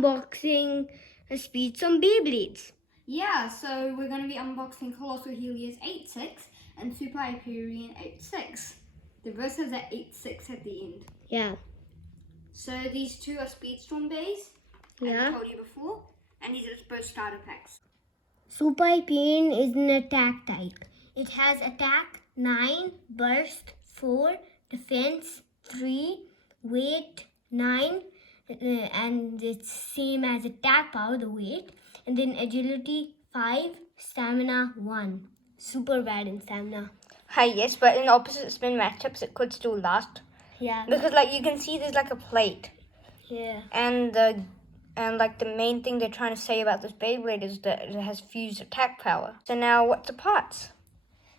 unboxing Speedstorm Beyblades. Yeah, so we're going to be unboxing Kolossal Helios 8.6 and Super Hyperion 8.6. The verse has that 8.6 at the end. Yeah. So these two are Speedstorm beys, as I told you before, and these are both starter packs. Super Hyperion is an attack type. It has attack 9, burst 4, defense 3, weight 9, and it's same as attack power, the weight, and then agility 5, stamina 1. Super bad in stamina. Hi, yes, but in opposite spin matchups, it could still last. Yeah. Because like you can see, there's like a plate. Yeah. And like the main thing they're trying to say about this Beyblade is that it has fused attack power. So now, what's the parts?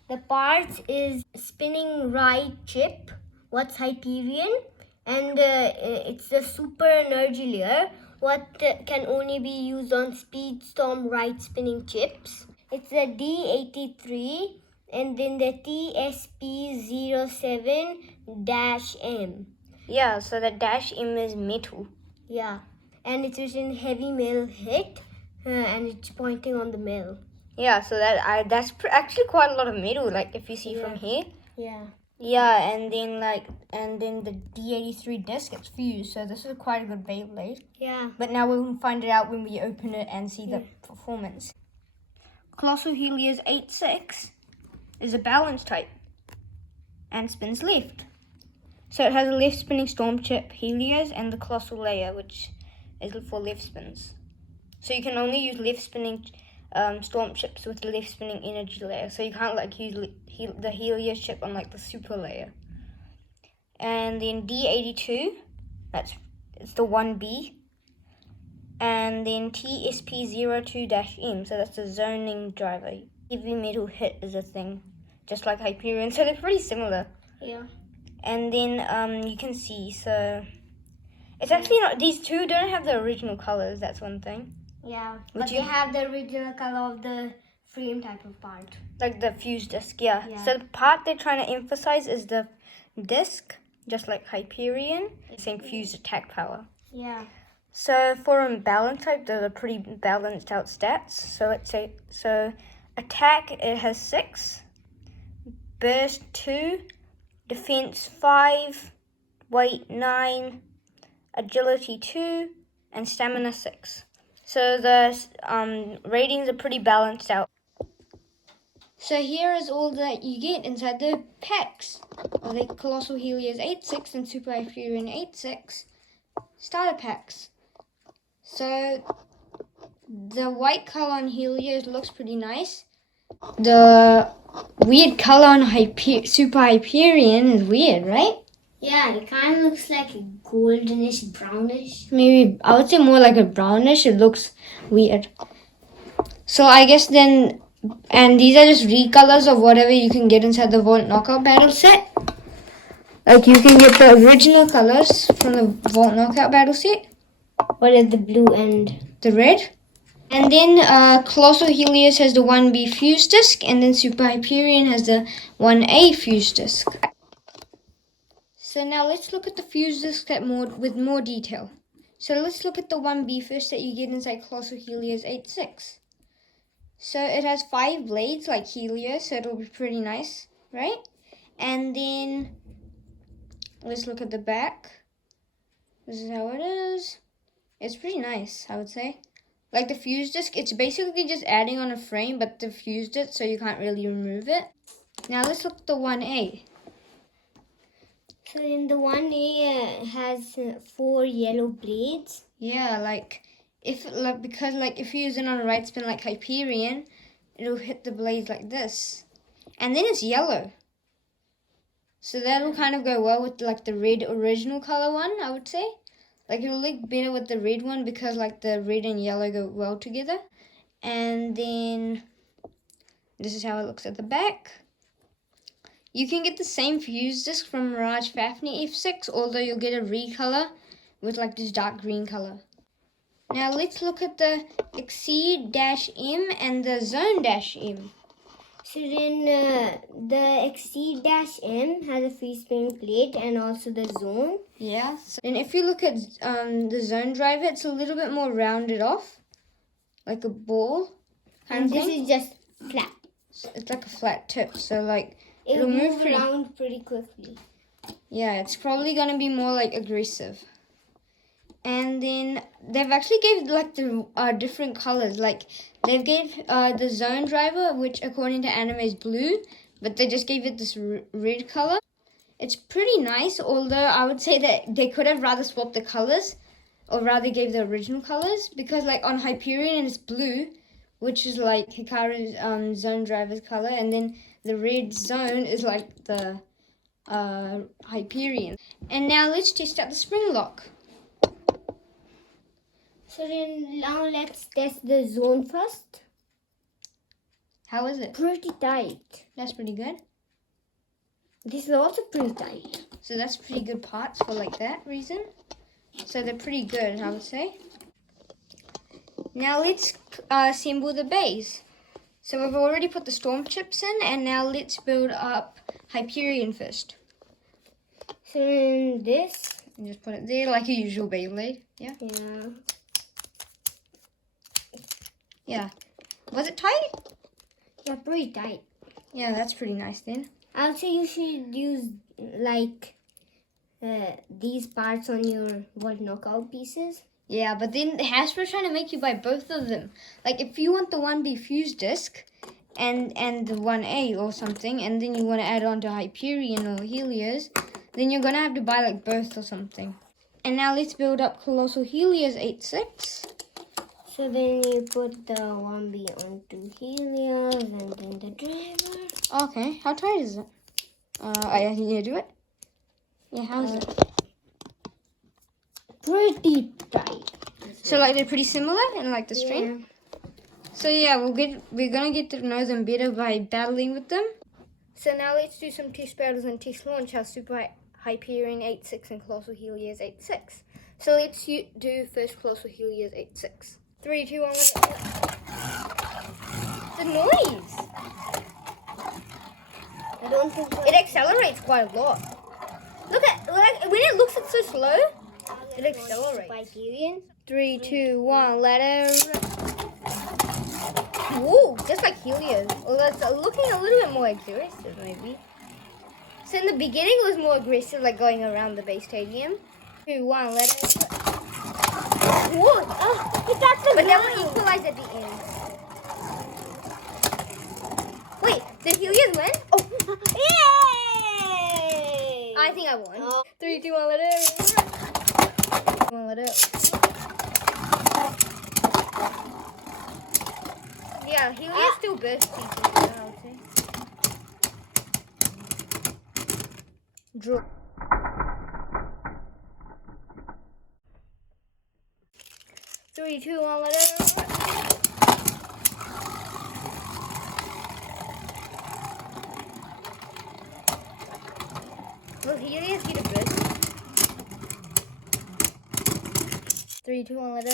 The parts is spinning right chip. What's Hyperion? And it's the super energy layer. What can only be used on Speedstorm right spinning chips. It's the D83 and then the TSP07-M. Yeah, so the dash M is metal. Yeah, and it's written heavy metal hit, and it's pointing on the metal. Yeah, so that's actually quite a lot of metal. Like if you see from here. Yeah. Yeah, and then the D83 disc gets fused. So this is quite a good Beyblade. Yeah. But now we'll find it out when we open it and see the performance. Kolossal Helios 8.6 is a balance type and spins left. So it has a left spinning storm chip Helios and the Colossal layer, which is for left spins. So you can only use left spinning storm chips with the left spinning energy layer. So you can't like use the Helios chip on like the super layer. And then D82, it's the 1B. And then TSP02-M, so that's the zoning driver. Heavy metal hit is a thing, just like Hyperion. So they're pretty similar. Yeah. And then you can see, so it's actually not, these two don't have the original colors, that's one thing. Yeah, but they have the original color of the frame type of part. Like the fused disc, yeah. So the part they're trying to emphasize is the disc, just like Hyperion. It's saying fused attack power. Yeah. So for a balance type, those are pretty balanced out stats. So let's say, so attack, it has 6, burst 2, defense 5, weight 9, agility 2, and stamina 6. So the ratings are pretty balanced out. So here is all that you get inside the packs of the Kolossal Helios 8.6 and Super Hyperion 8.6 starter packs. So the white color on Helios looks pretty nice. The weird color on Super Hyperion is weird, right? Yeah, it kind of looks like a goldenish, brownish. Maybe, I would say more like a brownish. It looks weird. So I guess then, and these are just recolors of whatever you can get inside the Vault Knockout Battle set. Like you can get the original colors from the Vault Knockout Battle set. What is the blue and the red? And then Kolossal Helios has the 1B fused disc, and then Super Hyperion has the 1A fused disc. So now let's look at the fused disc with more detail. So let's look at the 1B first that you get inside Kolossal Helios 8.6. So it has 5 blades like Helios, so it'll be pretty nice, right? And then let's look at the back. This is how it is. It's pretty nice, I would say. Like the fused disc, it's basically just adding on a frame, but they fused it so you can't really remove it. Now let's look at the 1A. So in the 1A has 4 yellow blades. Yeah, because if you use it on a right spin like Hyperion, it'll hit the blades like this. And then it's yellow. So that'll kind of go well with like the red original color one, I would say. Like it'll look better with the red one because like the red and yellow go well together. And then this is how it looks at the back. You can get the same fuse disc from Mirage Fafnir F6, although you'll get a recolor with like this dark green color. Now let's look at the Exceed-M and the Zone-M. So then the Exceed-M has a free spin plate and also the zone. Yeah. And if you look at the zone driver, it's a little bit more rounded off, like a ball. And this is just flat. It's like a flat tip, so like It'll move around pretty quickly. Yeah, it's probably gonna be more like aggressive. And then they've actually gave like the different colors. Like they've gave the zone driver, which according to anime is blue, but they just gave it this red color. It's pretty nice, although I would say that they could have rather swapped the colors, or rather gave the original colors, because like on Hyperion it's blue, which is like Hikaru's zone driver's color, and then the red zone is like the Hyperion. And now let's test out the spring lock. So then now let's test the zone first. How is it? Pretty tight. That's pretty good. This is also pretty tight. So that's pretty good parts for like that reason. So they're pretty good, I would say. Now let's assemble the beys. So we've already put the storm chips in, and now let's build up Hyperion first. So then this. And just put it there like a usual Beyblade. Yeah. Yeah. Yeah. Was it tight? Yeah, pretty tight. Yeah, that's pretty nice then. I would say you should use like these parts on your knockout pieces. Yeah, but then Hasbro's trying to make you buy both of them. Like if you want the 1B fuse disc and the 1A or something, and then you want to add on to Hyperion or Helios, then you're gonna have to buy like both or something. And now let's build up Kolossal Helios 8.6. So then you put the 1B onto Helios and then the driver. Okay, how tight is it? I need to do it? Yeah, how is it? Pretty tight. So like they're pretty similar in like the strength? Yeah. So yeah, we're gonna get to know them better by battling with them. So now let's do some test battles and test launch our Super Hyperion 8.6 and Kolossal Helios 8.6. So let's do first Kolossal Helios 8.6. 3, 2, 1, let's go. The noise! I don't think so. It accelerates quite a lot. Look at, like, when it looks it's so slow, it accelerates. Hyperion. 3, 2, 1, let it. Whoa, just like Helios. Although it's looking a little bit more aggressive, maybe. So in the beginning, it was more aggressive, like going around the base stadium. 2, 1, let it. Whoa! Oh, that's the But that will equalize at the end. Wait, did Helios win? Oh! Yay! I think I won. 3, 2, 1, let it. 1, let it. Yeah, Helios still bursts people, I would say. Draw. Three, 2, 1, let it. Will Helios get a burst? 3, 2, 1, let it.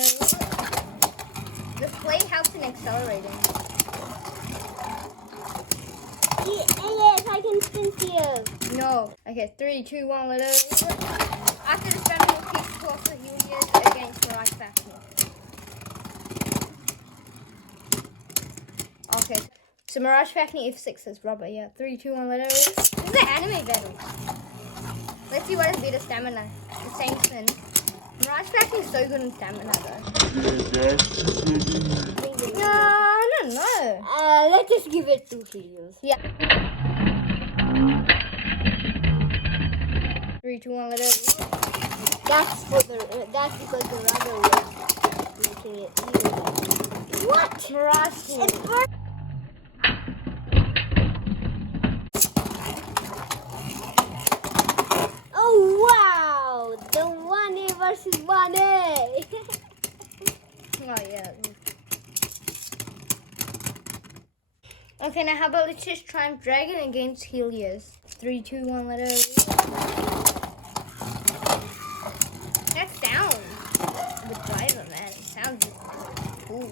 The plate helps in accelerating. Yes, I can spin here. No. Okay, 3, 2, 1, let it. After this round, we'll keep Kolossal Helios against Mirage Factory. Okay, so Mirage Factory F6 is rubber, yeah. 3, 2, 1, let it. This is an anime battle. Let's see what has better stamina. The same spin. Mirage Factory is so good in stamina though. No, I don't know. Let's just give it 2 Helios. Yeah. 3, 2, 1, let it. That's because the rubber was making it even. What? Mirage. Oh wow! The 1A versus 1A. Oh yeah. Okay, now how about let's just Triumph Dragon against Helios. 3, 2, 1, let it. That sound. The driver, man. It sounds cool.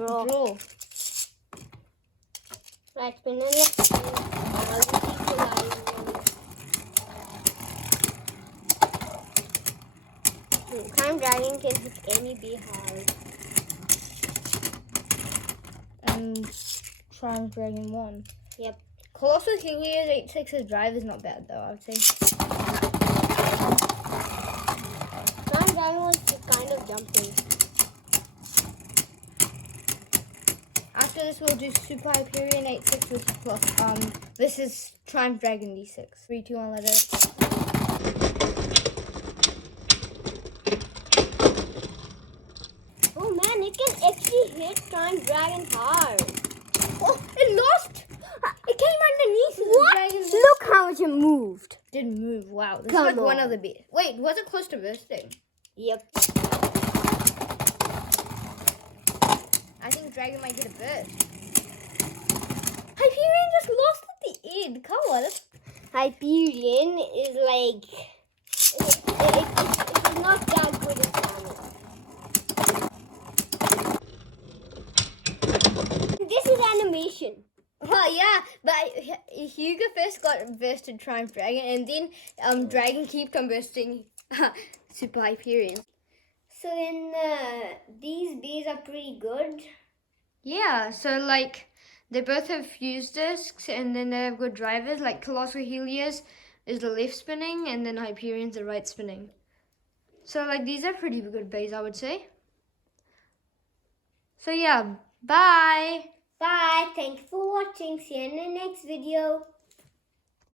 Draw. Draw. Right, spin and let's spin. Time dragon can hit any bee hard. And Triumph Dragon 1. Yep. Kolossal Helios 86's drive is not bad though, I would say. Time dragon was kind of jumping. After this we'll do Super Hyperion 86 with plus this is Triumph Dragon D6. 3, 2, 1, let it. Oh man, it can actually hit Time Dragon hard. Oh, it lost! It came underneath the dragon. Look how much it moved. Didn't move. Wow, this Come is like one on. of the best. Wait, was it close to bursting? Yep. I think Dragon might get a burst. Hyperion just lost at the end. Come on. Hyperion is like it's not that good as Planet. This is animation. Oh yeah, but Hugo first got bursted Triumph Dragon, and then Dragon kept on bursting Super Hyperion. So then these bees are pretty good. Yeah, so like they both have fuse discs, and then they have good drivers. Like Kolossal Helios is the left spinning, and then Hyperion's the right spinning. So like these are pretty good beys, I would say. So yeah, bye. Bye. Thanks for watching. See you in the next video.